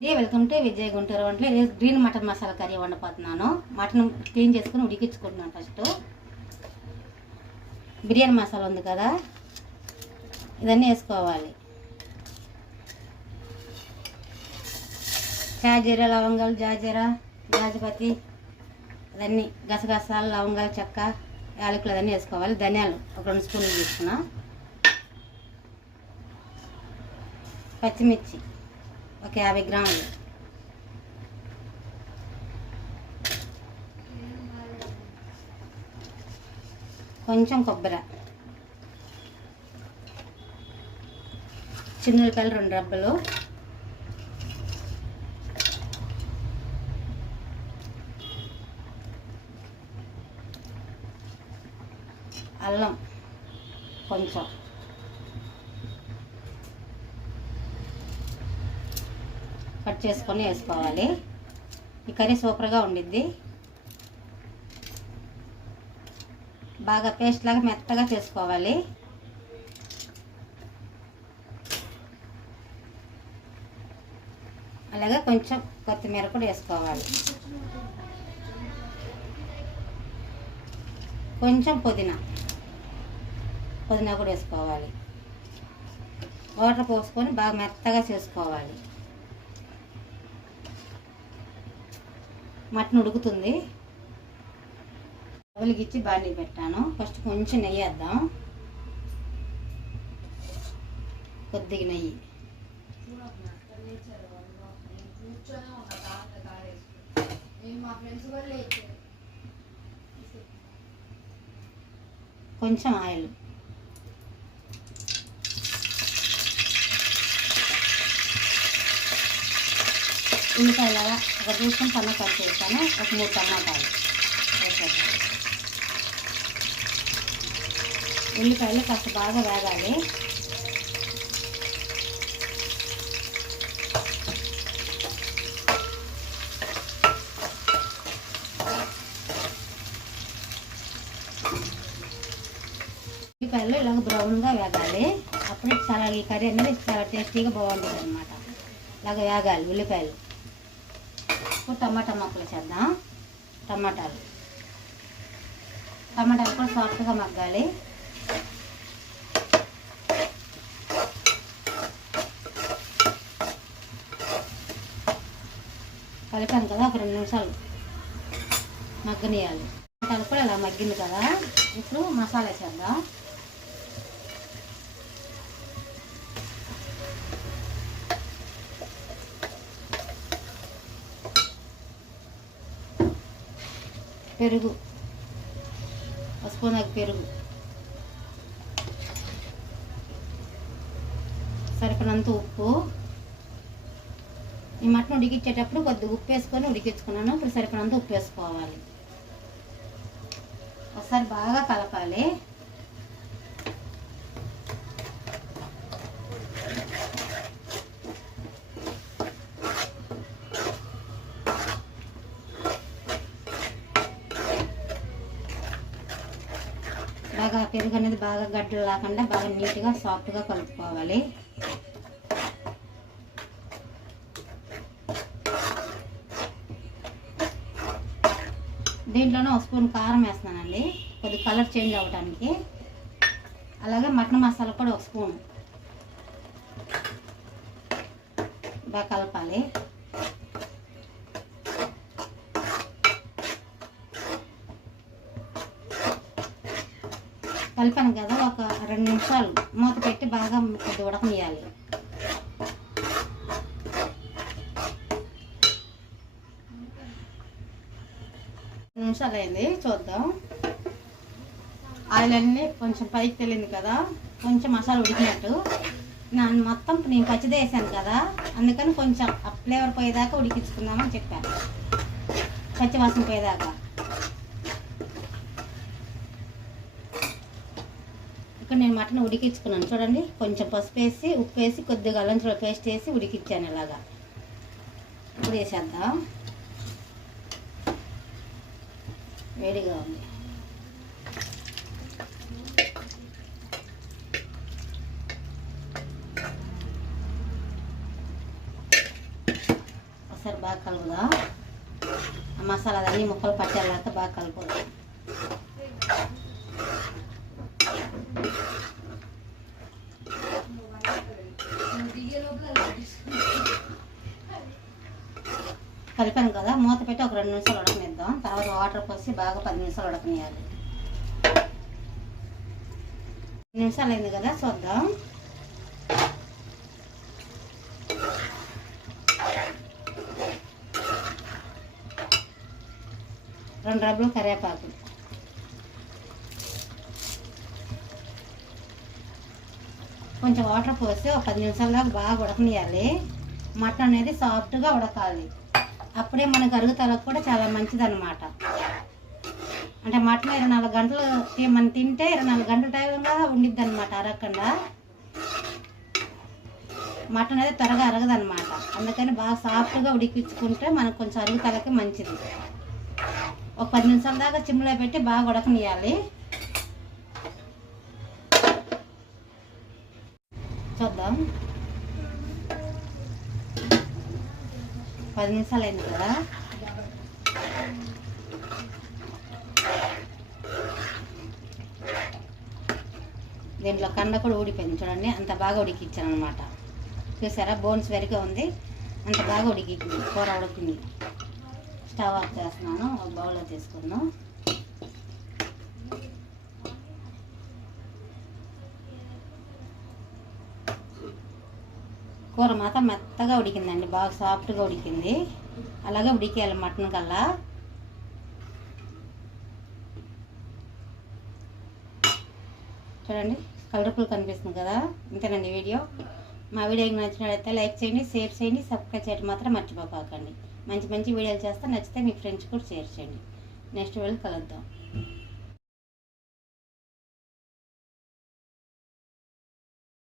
Welcome to Vijay Guntur వంటలు. Green mutton masala curry వండపోతున్నాను. Mutton clean చేసుకుని ఉడికించుకుంటున్నాను. ఫస్ట్ బిర్యానీ మసాలా ఉంది కదా, ఇదన్నీ వేసుకోవాలి. షాజీరా, లవంగాలు, జాజిపతి, అదన్నీ గసగసాలు, లవంగాలు, చెక్క, యాలకులు అదన్నీ వేసుకోవాలి. ధనియాలు ఒక 2 స్పూన్లు తీసుకున్నా. పచ్చిమిర్చి ఒక 50 గ్రాములు, కొంచెం కొబ్బరి, చిన్నులపాయలు 2 రబ్బలు, అల్లం కొంచెం, కట్ చేసుకొని వేసుకోవాలి. ఈ కర్రీ సూపర్గా ఉండిద్ది. బాగా పేస్ట్ లాగా మెత్తగా చేసుకోవాలి. అలాగే కొంచెం కొత్తిమీర కూడా వేసుకోవాలి. కొంచెం పుదీనా కూడా వేసుకోవాలి. వాటర్ పోసుకొని బాగా మెత్తగా చేసుకోవాలి. మటన్ ఉడుకుతుంది. వెలిగించి బాండీ పెట్టాను. ఫస్ట్ కొంచెం నెయ్యి వేద్దాం. కొద్దిగా నెయ్యి, కొంచెం ఆయిల్, ఉల్లిపాయలు ఒక 2 స్పూన్ సన్న కట్ చేస్తాను. ఒక 3 టమాటాలు వేసేద్దాం. ఉల్లిపాయలు కాస్త బాగా వేగాలి. ఉల్లిపాయలు ఇలాగ బ్రౌన్గా వేగాలి. అప్పుడు చాలా ఈ కర్రీ అనేది చాలా టేస్టీగా బాగుంటుంది అన్నమాట. ఇలాగ వేగాలి ఉల్లిపాయలు. ఇప్పుడు టమాటా ముక్కలు చేద్దాం. టమాటాలు కూడా సాఫ్ట్గా మగ్గాలి. కలిపాను కదా, ఒక 2 నిమిషాలు మగ్గనియాలి. టమాటాలు కూడా ఇలా మగ్గింది కదా, ఇప్పుడు మసాలా చేద్దాం. పెరుగు, 1 స్పూన్ పెరుగు, సరిపడినంత ఉప్పు. ఈ మటన్ ఉడికించేటప్పుడు కొద్దిగా ఉప్పు వేసుకొని ఉడికించుకున్నాను. ఇప్పుడు సరిపడినంత ఉప్పు వేసుకోవాలి. ఒకసారి బాగా కలపాలి. బాగా పెరుగు అనేది బాగా గడ్డలు లేకుండా బాగా నీట్గా సాఫ్ట్గా కలుపుకోవాలి. దీంట్లోనే 1 స్పూన్ కారం వేస్తున్నానండి, కొద్దిగా కలర్ చేంజ్ అవ్వడానికి. అలాగే మటన్ మసాలా కూడా 1 స్పూన్ బాగా కలపాలి. కలిపాను కదా, ఒక 2 నిమిషాలు మూత పెట్టి బాగా కొద్దిగా ఉడకనియాలి. నిమిషాలు అయింది, చూద్దాం. ఆయిల్ అన్నీ కొంచెం పైకి తెలింది కదా, కొంచెం మసాలా ఉడికినట్టు. నేను పచ్చిది వేసాను కదా, అందుకని కొంచెం ఆ ఫ్లేవర్ పోయేదాకా ఉడికించుకుందామని చెప్పాను, పచ్చివాసన పోయేదాకా. ఇక్కడ నేను మటన్ ఉడికించుకున్నాను చూడండి. కొంచెం పసుపు వేసి, ఉప్పు వేసి, కొద్దిగా అల్లం వెల్లుల్లి పేస్ట్ వేసి ఉడికించాను ఇలాగా. ఇప్పుడు వేసేద్దాం. వేడిగా ఉంది. బాగా కలుపుదాం. ఆ మసాలా అన్నీ ముక్కలు పట్టేలాగా బాగా కలుపుదాం. కలిపాను కదా, మూత పెట్టి ఒక 2 నిమిషాలు ఉడకనిద్దాం. తర్వాత వాటర్ పోసి బాగా 10 నిమిషాలు ఉడకనియాలి. 10 నిమిషాలు అయింది కదా, చూద్దాం. రెండు రబ్బలు కరివేపాకు, కొంచెం వాటర్ పోసి ఒక 10 నిమిషాల దాకా బాగా ఉడకనియాలి. మటన్ అనేది సాఫ్ట్గా ఉడకాలి. అప్పుడే మనకు అరుగుదలకు కూడా చాలా మంచిది అన్నమాట. అంటే మటన్ 24 గంటలు మనం తింటే 24 గంటల టైంగా ఉండిద్ది అనమాట. అరగకుండా మటన్ అనేది త్వరగా అరగదన్నమాట. అందుకని బాగా సాఫ్ట్గా ఉడికించుకుంటే మనకు కొంచెం అరుగుదలకి మంచిది. ఒక 10 నిమిషాల దాకా చిమ్లో పెట్టి బాగా ఉడకనియాలి. చూద్దాం. 10 నిమిషాలు అయింది కదా, దీంట్లో కండ కూడా ఊడిపోయింది చూడండి. అంత బాగా ఉడికిచ్చాను అనమాట. చూసారా, బోన్స్ వరకే ఉంది. అంత బాగా ఉడికింది, కూర ఉడికింది. స్టవ్ ఆఫ్ చేస్తున్నాను. ఒక బౌల్లో తీసుకుందాం. కూర మాత్రం మెత్తగా ఉడికిందండి, బాగా సాఫ్ట్గా ఉడికింది. అలాగే ఉడికేయాలి మటన్ కల్లా. చూడండి, కలర్ఫుల్ కనిపిస్తుంది కదా. ఇంతేనండి వీడియో. మా వీడియోకి నచ్చినట్లయితే లైక్ చేయండి, షేర్ చేయండి, సబ్స్క్రైబ్ చేయడం మాత్రం మర్చిపోకండి. మంచి మంచి వీడియోలు చేస్తే నచ్చితే మీ ఫ్రెండ్స్ కూడా షేర్ చేయండి. నెక్స్ట్ వీడియోలో కలుద్దాం.